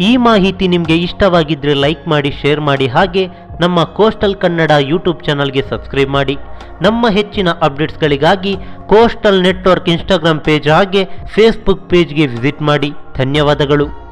ಈ ಮಾಹಿತಿ ನಿಮಗೆ ಇಷ್ಟವಾಗಿದ್ದರೆ ಲೈಕ್ ಮಾಡಿ, ಶೇರ್ ಮಾಡಿ, ಹಾಗೆ ನಮ್ಮ ಕೋಸ್ಟಲ್ ಕನ್ನಡ ಯೂಟ್ಯೂಬ್ ಚಾನಲ್ಗೆ ಸಬ್ಸ್ಕ್ರೈಬ್ ಮಾಡಿ. ನಮ್ಮ ಹೆಚ್ಚಿನ ಅಪ್ಡೇಟ್ಸ್ಗಳಿಗಾಗಿ ಕೋಸ್ಟಲ್ ನೆಟ್ವರ್ಕ್ ಇನ್ಸ್ಟಾಗ್ರಾಮ್ ಪೇಜ್ ಹಾಗೆ ಫೇಸ್ಬುಕ್ ಪೇಜ್ಗೆ ವಿಸಿಟ್ ಮಾಡಿ. ಧನ್ಯವಾದಗಳು.